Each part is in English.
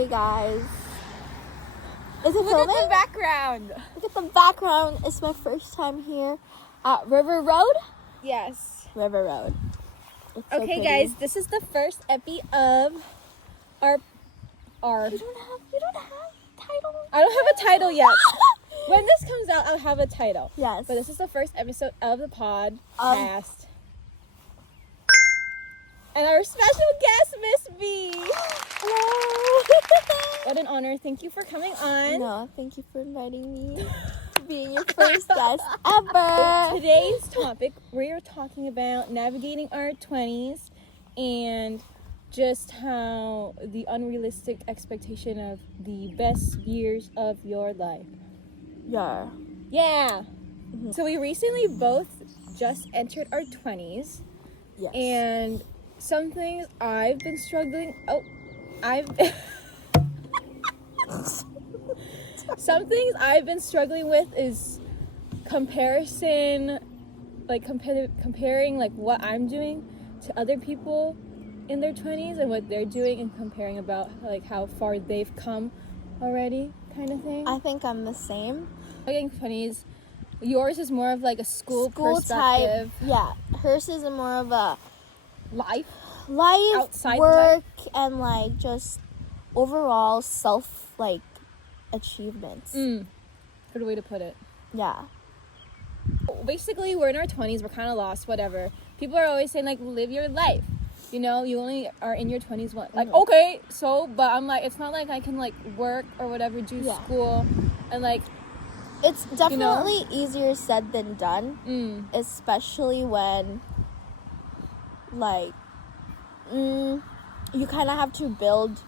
Hey guys. Is it Look filming? at the background. Look at the background. It's my first time here at River Road. Yes. River Road. It's so Okay, pretty. guys, this is the first epi of our. You don't have title. I don't have a title yet. When this comes out, I'll have a title. Yes. But this is the first episode of the podcast. And our special guest, Miss B. Hello. What an honor. Thank you for coming on. No, thank you for inviting me to being your first guest ever. Today's topic, we are talking about navigating our 20s and just how the unrealistic expectation of the best years of your life. Yeah. Yeah. Mm-hmm. So we recently both just entered our 20s. Yes. And some things I've been struggling. Some things I've been struggling with is comparison, like comparing like what I'm doing to other people in their 20s and what they're doing, and comparing about like how far they've come already, kind of thing. I think I'm the same. Like in 20s, yours is more of like a school type. perspective. Yeah. Hers is more of a Life work, outside life. and like just overall self like achievements. Good way to put it. Yeah. Basically, we're in our 20s, we're kind of lost, whatever. People are always saying, like, live your life. You know, you only are in your 20s once. Like, okay, so, but I'm like, it's not like I can, like, work or whatever, do school, and, like... It's definitely easier said than done, especially when, like, you kind of have to build,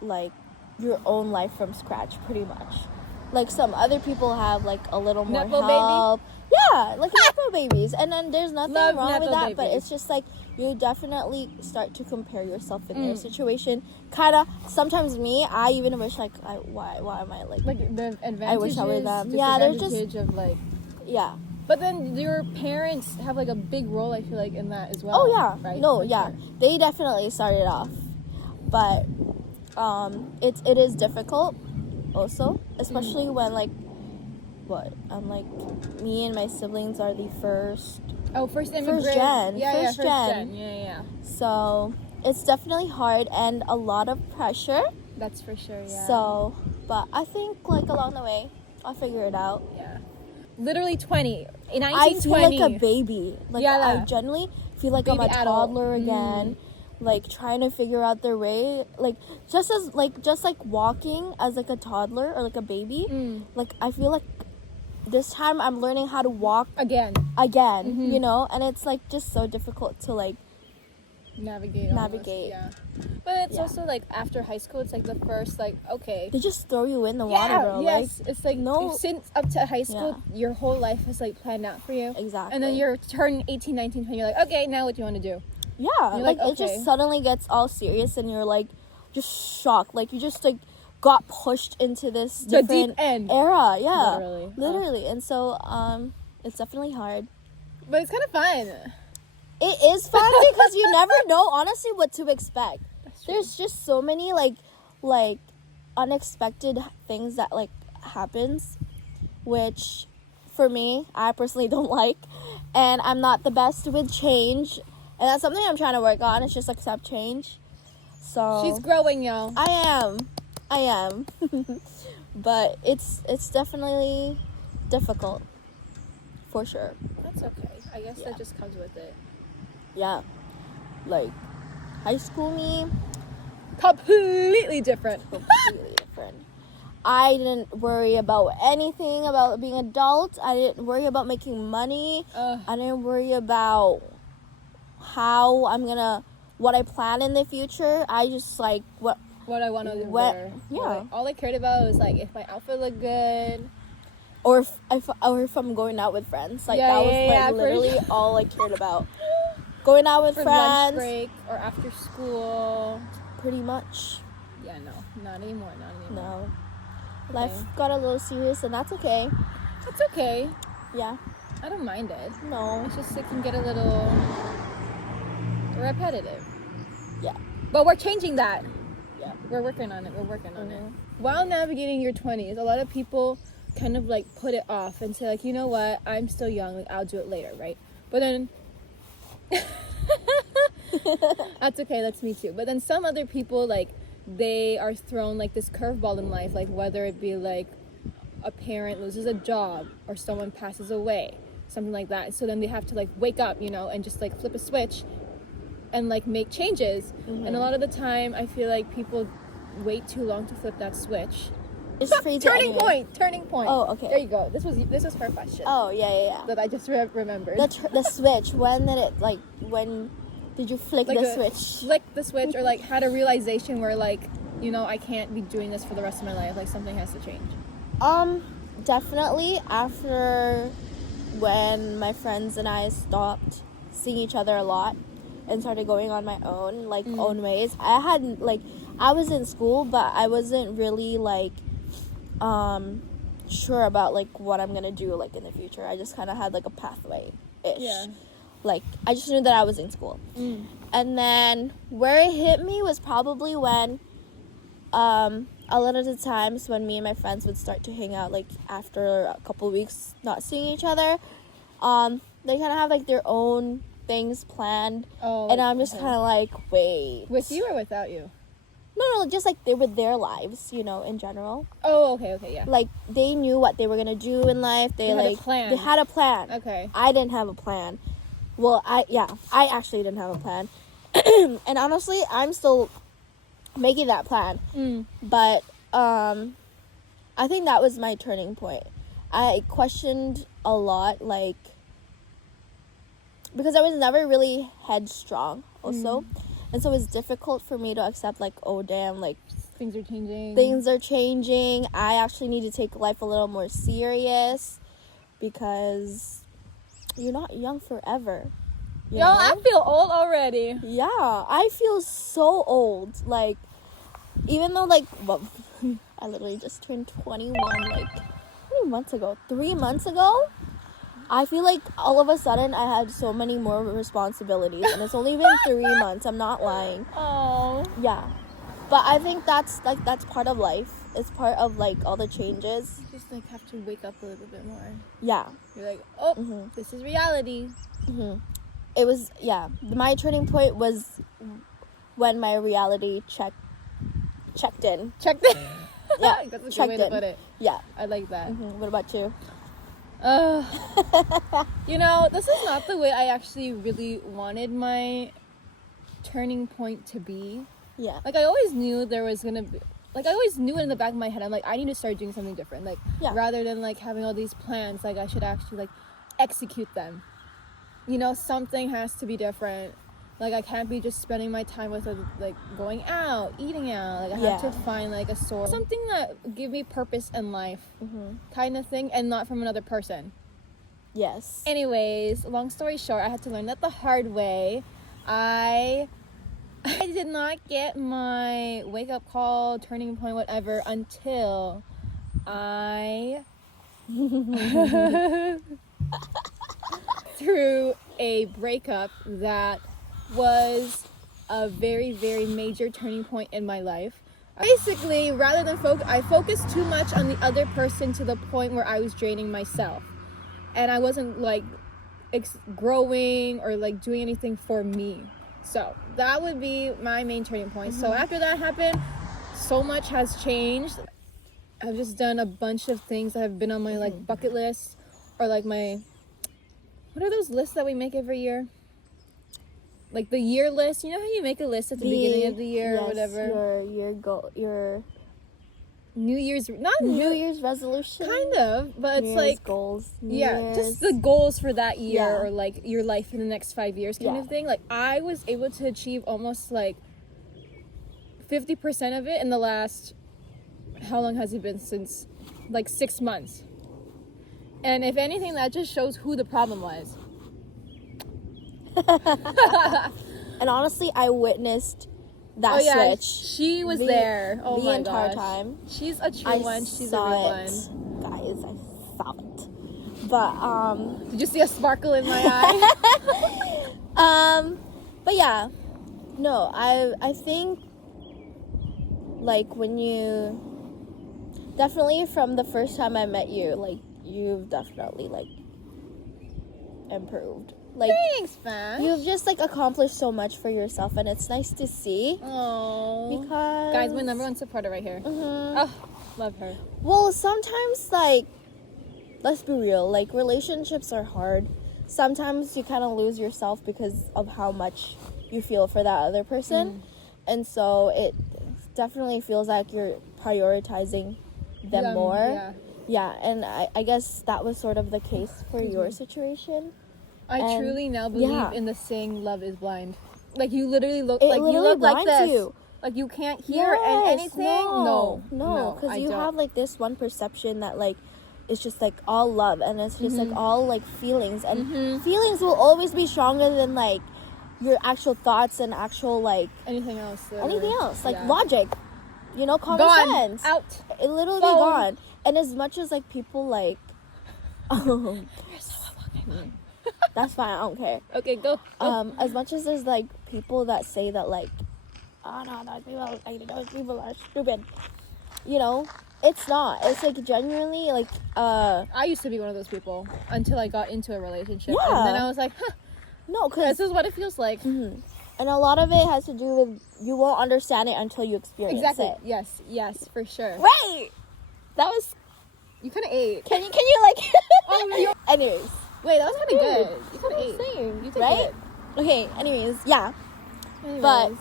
like, your own life from scratch, pretty much. Like, some other people have, like, a little more Nepo help. Baby? Yeah, like Nepo babies. And then there's nothing wrong with that, but it's just, like, you definitely start to compare yourself in their situation. Kind of, sometimes I even wish, like, why am I, like the advantages, I wish I were them. Yeah, they're just... of, like... Yeah. But then your parents have, like, a big role, I feel like, in that as well. Oh, yeah. Right? No, For yeah. sure. They definitely started off. But it is difficult also, especially when, like, me and my siblings are the first First gen. Yeah, First gen. Yeah. So it's definitely hard and a lot of pressure. That's for sure, yeah. So, but I think, like, along the way, I'll figure it out. Yeah. Literally 20. In 1920. I feel like a baby. Like, Yeah, I generally feel like I'm a toddler again. Like, trying to figure out their way. Like, just like walking as, like, a toddler or, like, a baby. Like, I feel like this time I'm learning how to walk again, you know? And it's, like, just so difficult to, like, navigate. Yeah. But it's also, like, after high school, it's, like, the first, like, okay. They just throw you in the water, bro. Yes. Like, it's, like, since up to high school, your whole life is, like, planned out for you. Exactly. And then you're turning 18, 19, 20, you're like, okay, now what do you want to do? Yeah. You're like, okay. it just suddenly gets all serious and you're, like, just shocked. Like, you just, like, got pushed into this different deep end era. Yeah. Literally. And so, it's definitely hard. But it's kind of fun. It is fun because you never know, honestly, what to expect. There's just so many, like, unexpected things that, like, happens, which, for me, I personally don't like. And I'm not the best with change. And that's something I'm trying to work on. It's just accept change. So She's growing, y'all. I am. But it's definitely difficult. For sure. That's okay. I guess that just comes with it. Yeah. Like, high school me, completely different. I didn't worry about anything about being adult. I didn't worry about making money. I didn't worry about how what I plan in the future. I just, like, what I want to wear. Yeah. Like, all I cared about was, like, if my outfit looked good. Or if I'm going out with friends. Like, that was literally all I cared about. Going out with friends. Lunch break or after school. Pretty much. Yeah, no. Not anymore. No. Life got a little serious, and that's okay. That's okay. Yeah. I don't mind it. No. It's just it can get a little repetitive. Yeah. But we're changing that. Yeah. We're working on it. While navigating your 20s, a lot of people kind of like put it off and say like, you know what, I'm still young, like I'll do it later, right? But then that's okay, that's me too. But then some other people, like, they are thrown like this curveball in life, like whether it be like a parent loses a job or someone passes away, something like that. So then they have to like wake up, you know, and just like flip a switch and like make changes. And a lot of the time I feel like people wait too long to flip that switch. Turning point. Oh, okay. There you go. This was her question. Oh, yeah. That I just remembered. The switch. When did you flick Like the switch? Flick the switch, or like had a realization where like, you know, I can't be doing this for the rest of my life. Like something has to change. Definitely after when my friends and I stopped seeing each other a lot and started going on my own, like own ways. I was in school, but I wasn't really like sure about like what I'm gonna do like in the future. I just kind of had like a pathway ish. Yeah. Like I just knew that I was in school. And then where it hit me was probably when a lot of the times when me and my friends would start to hang out, like after a couple weeks not seeing each other, they kind of have like their own things planned. And I'm just kind of like, wait, with you or without you? No, just like they were their lives, you know, in general. Oh, okay, yeah. Like they knew what they were gonna do in life. They had like a plan. They had a plan. Okay. I didn't have a plan. Well, I actually didn't have a plan. And honestly, I'm still making that plan. But I think that was my turning point. I questioned a lot, like, because I was never really headstrong also. And so it's difficult for me to accept, like, oh damn, like things are changing. I actually need to take life a little more serious because you're not young forever. You know? I feel old already. Yeah, I feel so old. Like, even though, like, well, I literally just turned 21, like, how many months ago? 3 months ago? I feel like all of a sudden I had so many more responsibilities, and it's only been 3 months. I'm not lying. Oh. Yeah. But I think that's part of life. It's part of, like, all the changes. You just, like, have to wake up a little bit more. Yeah. You're like, oh, this is reality. It was, yeah. My turning point was when my reality checked in. Checked in? Yeah, that's a good checked way to in. put it. Yeah. I like that. What about you? You know, this is not the way I actually really wanted my turning point to be. Yeah. Like, I always knew there was gonna be, like, I always knew it in the back of my head. I'm like, I need to start doing something different. Like, rather than, like, having all these plans, like, I should actually, like, execute them. You know, something has to be different. Like, I can't be just spending my time with, like, going out, eating out. Like, I have to find, like, a source. Something that give me purpose in life kind of thing, and not from another person. Yes. Anyways, long story short, I had to learn that the hard way. I did not get my wake-up call, turning point, whatever, until I... through a breakup that was a very, very major turning point in my life. Basically, rather than I focused too much on the other person to the point where I was draining myself, and I wasn't like growing or like doing anything for me. So that would be my main turning point. So after that happened, so much has changed. I've just done a bunch of things that have been on my like bucket list, or like my, what are those lists that we make every year? Like the year list. You know how you make a list at the beginning of the year or whatever? Your goal, your New Year's, not New Year's resolution. Kind of, but it's like goals. Just the goals for that year or like your life in the next 5 years kind of thing. Like I was able to achieve almost like 50% of it in the last, how long has it been? Since like 6 months. And if anything, that just shows who the problem was. And honestly, I witnessed that switch. She was there. Oh the entire time. She's a true one. She's a real one. Guys, I saw it. But did you see a sparkle in my eye? But yeah. No, I think like when you definitely from the first time I met you, like you've definitely like improved. Like Thanks, man. you've just like accomplished so much for yourself, and it's nice to see. Oh, because guys, my number one supporter right here. Oh, love her. Well, sometimes like let's be real, like relationships are hard. Sometimes you kind of lose yourself because of how much you feel for that other person, and so it definitely feels like you're prioritizing them more. Yeah, and I guess that was sort of the case for your situation. I truly now believe in the saying "love is blind." Like you literally look It like you literally look like blinds this. you. Like you can't hear anything. No, because I you don't. have like this one perception that like it's just like all love, and it's just like all like feelings, and feelings will always be stronger than like your actual thoughts and actual like anything else. like logic, you know, common sense. Out. It literally gone. And as much as like people like that's fine, I don't care. Okay, go. As much as there's like people that say that like, oh no, those people are stupid, you know, it's not. It's like genuinely like I used to be one of those people until I got into a relationship, Yeah. and then I was like, huh, no, because this is what it feels like. and a lot of it has to do with you won't understand it until you experience it. Yes, for sure. Wait, that was. You kind of ate. Can you like? Oh, anyways. wait, that was kind of good. You kind of I'm ate. saying, You did right? good. Okay. Anyways, yeah. Anyways. But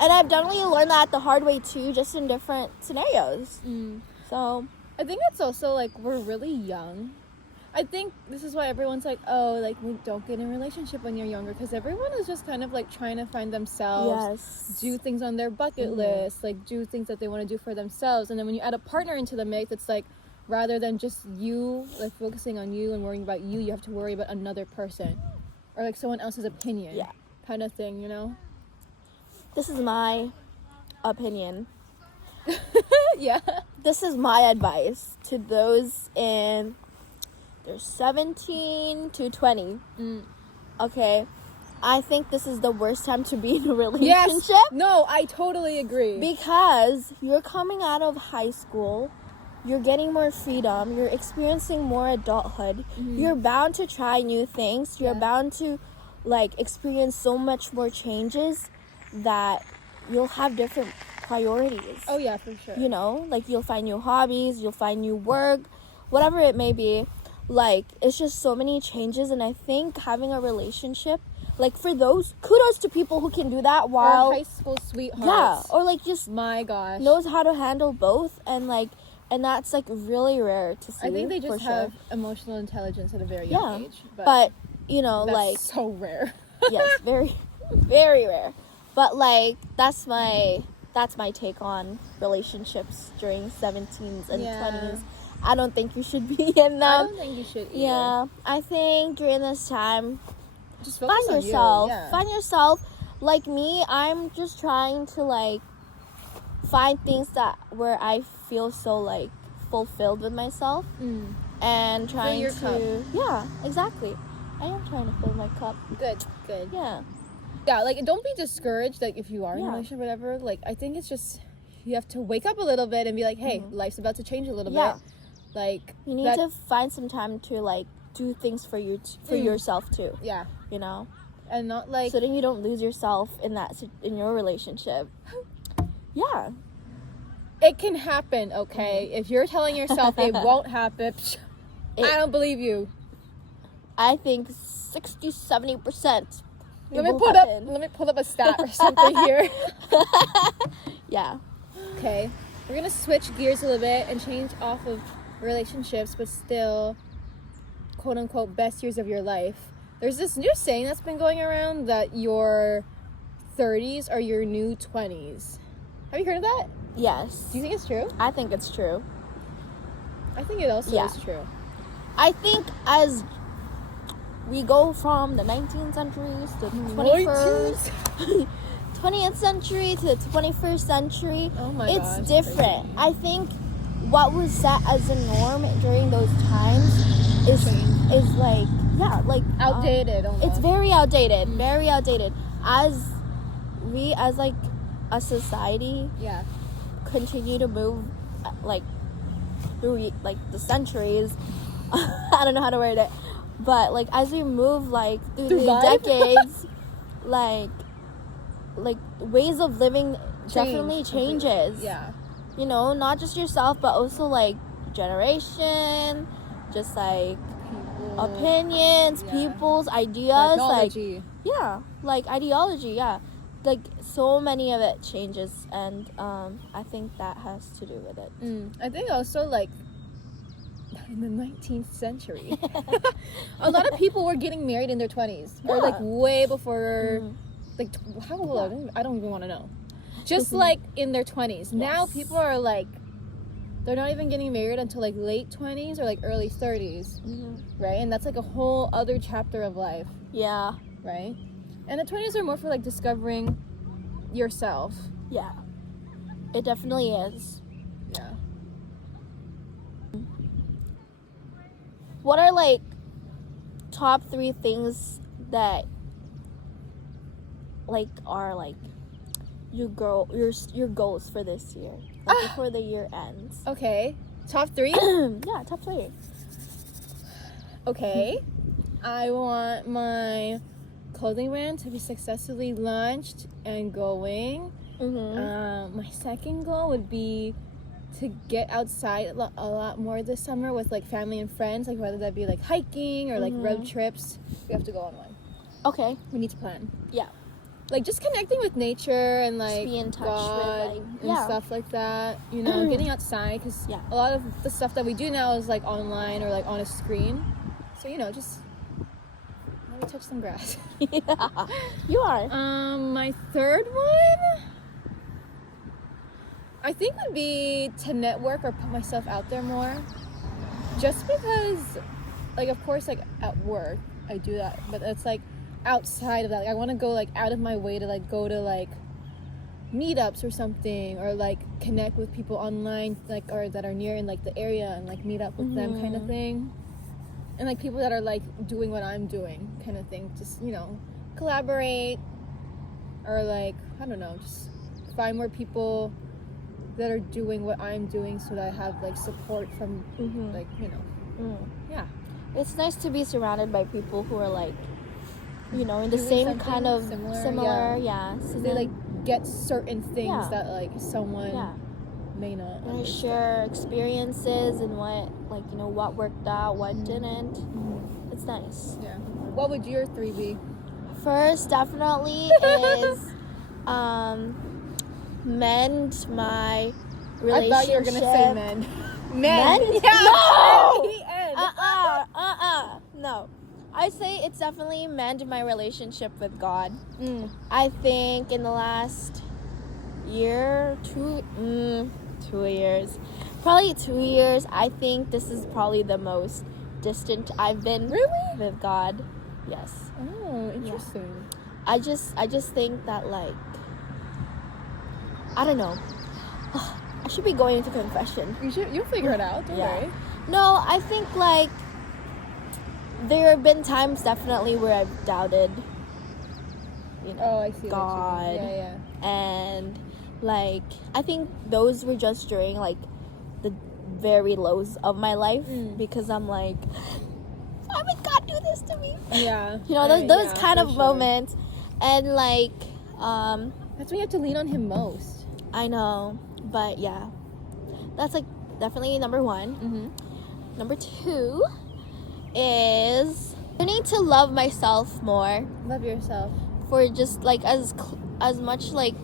and I've definitely learned that the hard way too, just in different scenarios. So I think it's also like we're really young. I think this is why everyone's like, oh, like we don't get in a relationship when you're younger, because everyone is just kind of like trying to find themselves, do things on their bucket list, like do things that they want to do for themselves. And then when you add a partner into the mix, it's like rather than just you, like focusing on you and worrying about you, you have to worry about another person or like someone else's opinion, kind of thing, you know? this is my opinion. Yeah. This is my advice to those in they're 17 to 20. Okay, I think this is the worst time to be in a relationship. Yes. No, I totally agree. Because you're coming out of high school, you're getting more freedom, you're experiencing more adulthood, you're bound to try new things, you're bound to like experience so much more changes that you'll have different priorities. Oh yeah, for sure. You know, like you'll find new hobbies, you'll find new work, whatever it may be. Like it's just so many changes, and I think having a relationship, like for those, kudos to people who can do that while high school sweethearts. or like just my gosh, knows how to handle both, and like, and that's like really rare to see. I think they just have emotional intelligence at a very young age. But you know, that's like so rare. yes, very, very rare. But like that's my take on relationships during 17s and 20s. I don't think you should be in them. I don't think you should either. Yeah, I think during this time, just focus find on yourself. You. Yeah. Find yourself. Like me, I'm just trying to like find things that where I feel so like fulfilled with myself, and trying your to cup. Yeah, exactly. I am trying to fill my cup. Good. Yeah, like don't be discouraged. Like if you are in a relationship, or whatever. Like I think it's just you have to wake up a little bit and be like, hey, life's about to change a little bit. Like you need to find some time to like do things for you for yourself too. Yeah, you know, and not like so then you don't lose yourself in your relationship. Yeah, it can happen. Okay, if you're telling yourself it won't happen, I don't believe you. I think 60-70%. Let me pull up a stat or something here. Yeah. Okay, we're gonna switch gears a little bit and change off of relationships, but still quote unquote best years of your life. There's this new saying that's been going around that your 30s are your new 20s. Have you heard of that? Yes. Do you think it's true? I think it's true. I think it also is true. I think as we go from the 19th centuries to the 21st 20th century to the 21st century, it's different. I think what was set as a norm during those times is like outdated. It's very outdated, very outdated. As a society Yeah. continue to move like through like the centuries. I don't know how to word it, but like as we move like through the life? decades, like ways of living definitely changes. Yeah. You know, not just yourself, but also like generation, just like opinions, people's ideas, Technology. like ideology, like so many of it changes, and I think that has to do with it. I think also like in the 19th century, a lot of people were getting married in their 20s or like way before, like how old? I don't even want to know. Just like in their 20s. Now people are like, they're not even getting married until like late 20s or like early 30s, right? And that's like a whole other chapter of life. Yeah. Right? And the 20s are more for like discovering yourself. Yeah. It definitely is. Yeah. What are like top 3 things that like are like your goals for this year, like before the year ends? Okay. Top 3? Yeah, top 3. Okay. I want my clothing brand to be successfully launched and going. My second goal would be to get outside a lot more this summer with like family and friends, like whether that be like hiking or like road trips. We have to go on one. Okay. We need to plan. Yeah. Like just connecting with nature and like just be in touch God with and stuff like that. You know, getting outside, because a lot of the stuff that we do now is like online or like on a screen. So you know, just let me touch some grass. Yeah, you are. My third one, I think, would be to network or put myself out there more. Just because, like, of course, like at work I do that, but it's like outside of that. Like, I want to go like out of my way to like go to like meetups or something, or like connect with people online, like, or that are near in like the area, and like meet up with them, kind of thing. And like people that are like doing what I'm doing, kind of thing. Just, you know, collaborate, or like, I don't know, just find more people that are doing what I'm doing, so that I have like support from like, you know. Yeah, it's nice to be surrounded by people who are like, you know, in the doing same kind of similar. So they like get certain things that like someone may not and share experiences and what, like, you know, what worked out, what didn't. It's nice. Yeah. What would your 3 be? First, definitely is mend my relationship. I thought you were gonna say men. Men? Yeah. No. No. I say it's definitely mend my relationship with God. I think in the last year, 2 years, probably 2 years, I think this is probably the most distant I've been with God. Yes. Oh, interesting. I just think that, like, I don't know. I should be going into confession. You'll figure it out. Don't worry. No, I think, like, there have been times definitely where I've doubted, you know, I see God. Yeah. And, like, I think those were just during, like, the very lows of my life, because I'm like, why would God do this to me? Yeah. You know, those kind of moments. And, like, that's when you have to lean on Him most. I know, but yeah, that's like definitely number 1. Number 2 is I need to love myself more. Love yourself. For just like as much like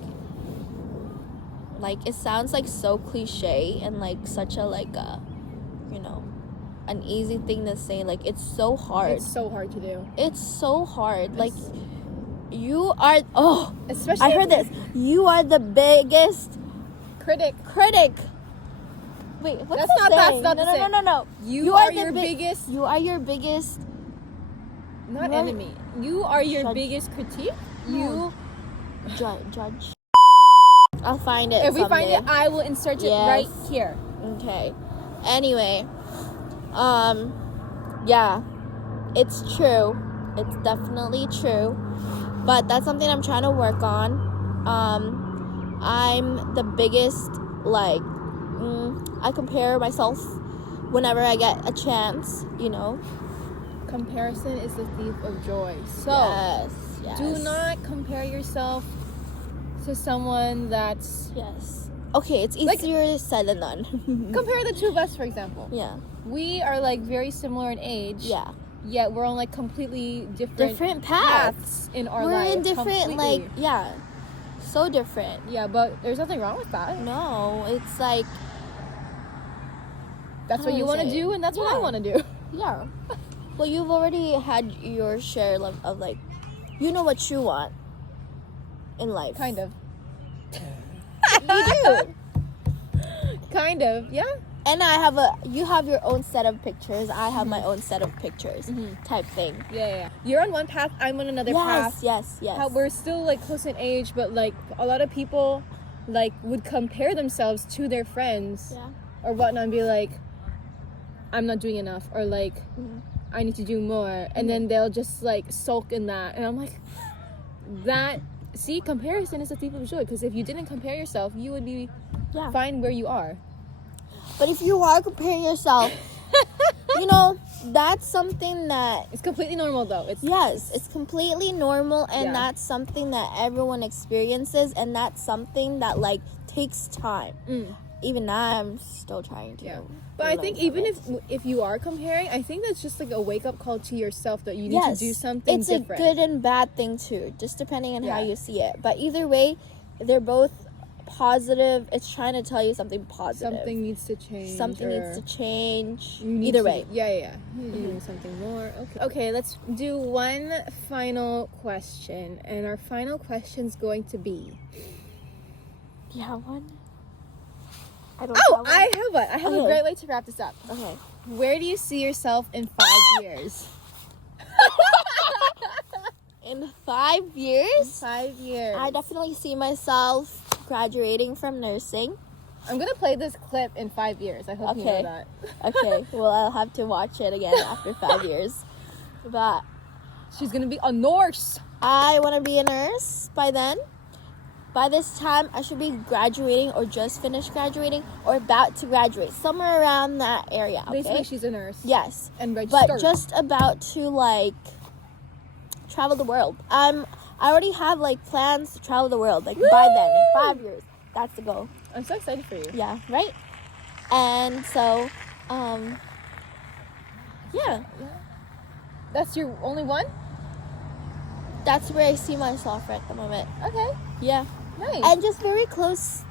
it sounds like so cliche and like such a like a, you know, an easy thing to say. Like, it's so hard. It's so hard to do. It's so hard. Like, you are especially I heard this. You are the biggest critic. Wait, what's that's that not saying? That's not the same. No. You are your biggest. You are your biggest. Not enemy. You are your biggest critique. No. You judge. I'll find it. If we someday. find it, I will insert it right here. Okay. Anyway, yeah, it's true. It's definitely true. But that's something I'm trying to work on. I'm the biggest, like, I compare myself whenever I get a chance, you know. Comparison is the thief of joy. So, Yes. do not compare yourself to someone that's... Yes. Okay, it's easier said than done. Compare the two of us, for example. Yeah. We are, like, very similar in age. Yeah. Yet we're on, like, completely different paths in our We're life. in different, completely. like, yeah. So different. Yeah, but there's nothing wrong with that. No, it's like... That's what you want to do, and that's what I want to do. Yeah. Well, you've already had your share of, like, you know what you want in life. Kind of. You do. Kind of, yeah. And you have your own set of pictures. I have my own set of pictures, type thing. Yeah. You're on one path, I'm on another path. Yes. How we're still, like, close in age, but, like, a lot of people, like, would compare themselves to their friends or whatnot and be like, I'm not doing enough, or, like, I need to do more. And then they'll just, like, sulk in that. And I'm like, see, comparison is a thief of joy, because if you didn't compare yourself, you would be fine where you are. But if you are comparing yourself, you know, that's something that... It's completely normal, though. It's completely normal, and that's something that everyone experiences, and that's something that, like, takes time. Even now, I'm still trying to. Yeah. But I think even if you are comparing, I think that's just, like, a wake-up call to yourself that you need to do something different. It's a good and bad thing, too, just depending on how you see it. But either way, they're both positive. It's trying to tell you something positive. Something needs to change. Something needs to change. Either way. Yeah. You're doing something more. Okay, let's do one final question. And our final question's going to be... Do you have one? I have one. I have one. I have a great way to wrap this up. Okay. Where do you see yourself in 5 years? In 5 years? 5 years. I definitely see myself graduating from nursing. I'm going to play this clip in 5 years. I hope you know that. Okay. Well, I'll have to watch it again after 5 years. But she's going to be a nurse. I want to be a nurse by then. By this time, I should be graduating or just finished graduating or about to graduate. Somewhere around that area, okay? Basically, she's a nurse. Yes. And registered. But just about to, like, travel the world. I already have, like, plans to travel the world. Like, by then, in 5 years. That's the goal. I'm so excited for you. Yeah, right? And so, yeah. That's your only one? That's where I see myself at the moment. Okay. Yeah. Nice. And just very close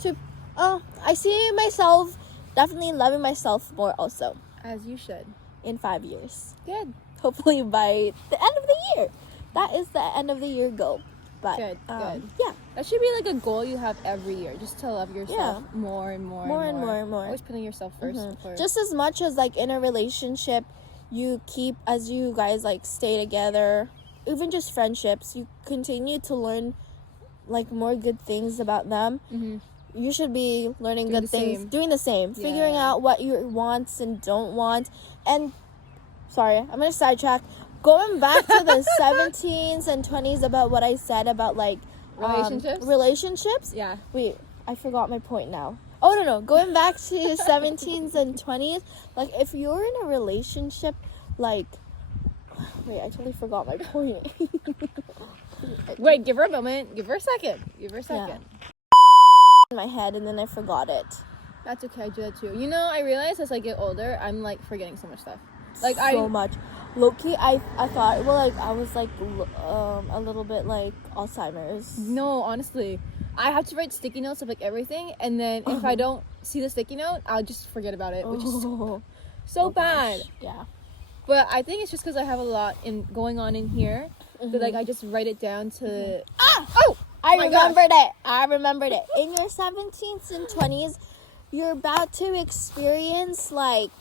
to, I see myself definitely loving myself more also. As you should. In 5 years. Good. Hopefully by the end of the year. That is the end of the year goal. But, good. Yeah. That should be like a goal you have every year, just to love yourself more and more. More and more. Always putting yourself first. Just as much as, like, in a relationship, you keep, as you guys, like, stay together, even just friendships, you continue to learn, like, more good things about them. You should be learning good things, doing the same, figuring out what your wants and don't want. And sorry, I'm gonna sidetrack. Going back to the 17s and 20s about what I said about, like, relationships. Yeah. Wait, I forgot my point now. Oh, no. Going back to 17s and 20s, like, if you're in a relationship, like, wait, I totally forgot my point. Wait, give her a moment. Give her a second. Yeah. In my head, and then I forgot it. That's okay. I do that too. You know, I realize as I get older, I'm, like, forgetting so much stuff. Like, so much. Low-key, I thought, well, like, I was, like, a little bit, like, Alzheimer's. No, honestly. I have to write sticky notes of, like, everything, and then if I don't see the sticky note, I'll just forget about it, which is so bad. Gosh. Yeah. But I think it's just because I have a lot going on in here that, like, I just write it down to... I remembered it. In your 17th and 20s, you're about to experience, like,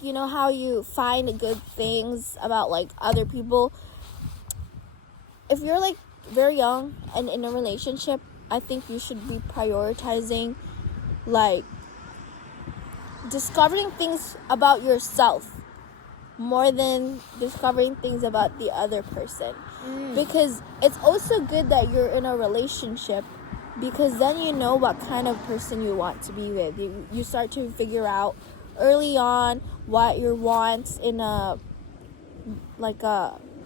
you know how you find good things about, like, other people. If you're, like, very young and in a relationship, I think you should be prioritizing, like, discovering things about yourself more than discovering things about the other person. Because it's also good that you're in a relationship because then you know what kind of person you want to be with. You start to figure out early on what your wants in a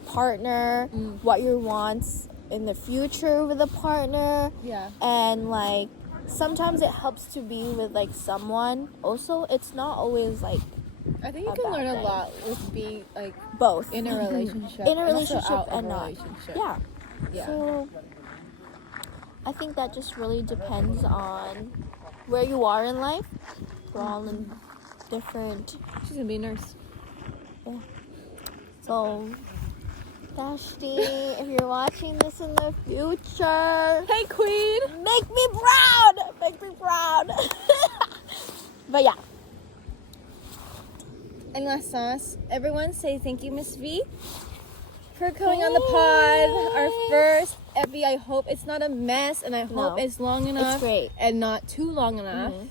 partner, what your wants in the future with a partner. Yeah. And like sometimes it helps to be with like someone. Also, it's not always like I think you a can bad learn a thing. lot with being like both in a relationship. in a and also relationship out of and a not. relationship. Yeah. Yeah. So I think that just really depends on where you are in life. We're all in different. She's gonna be a nurse. So, Dashti, if you're watching this in the future, Hey, queen. make me proud. Make me proud. But yeah. And last sauce, everyone say thank you, Miss V, for coming on the pod. Our first Evie. I hope it's not a mess, and I hope it's long enough. It's great. And not too long enough. Mm-hmm.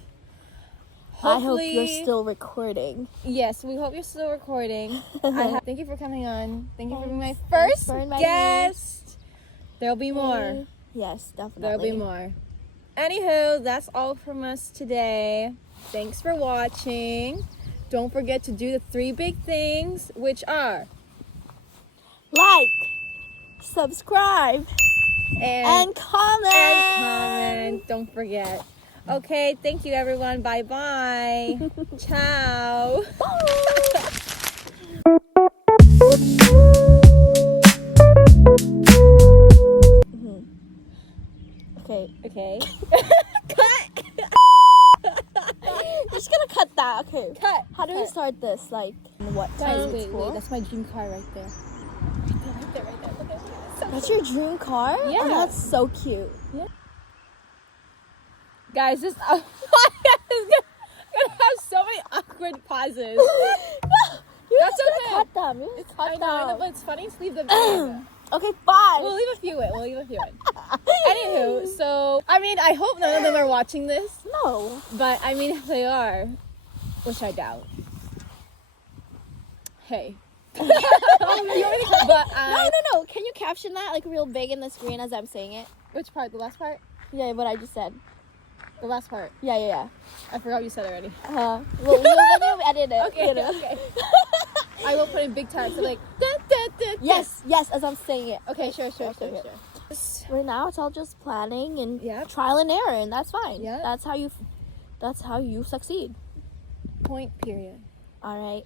Hopefully, I hope you're still recording. Yes, we hope you're still recording. Thank you for coming on. Thank you for being my Thanks first for inviting me. guest. There'll be more. Yes, definitely. There'll be more. Anywho, that's all from us today. Thanks for watching. Don't forget to do the 3 big things, which are Like, subscribe, and comment. And comment. Don't forget. Okay, thank you everyone. Bye-bye. Ciao. Okay. Cut. We're just gonna cut that. Okay. Cut. How do we start this? Like, what time it's for? Wait. That's my dream car right there. Right there. Look at it. That's your dream car? Yeah. Oh, that's so cute. Yeah. Guys, this gonna have so many awkward pauses. That's okay. Cut them. You just cut I know, them. but it's funny to leave them in. Okay, fine. We'll leave a few in. Anywho, so I mean, I hope none of them are watching this. No. But I mean, if they are, which I doubt. Hey. But No. Can you caption that like real big in the screen as I'm saying it? Which part? The last part? Yeah, what I just said. The last part. Yeah. I forgot what you said already. Well, when you edit it. Okay. You know. Okay. I will put in big time, so like. Yes, as I'm saying it. Okay, sure. Right now, it's all just planning and Yep. trial and error, and that's fine. Yep. That's how you succeed. Point period. All right.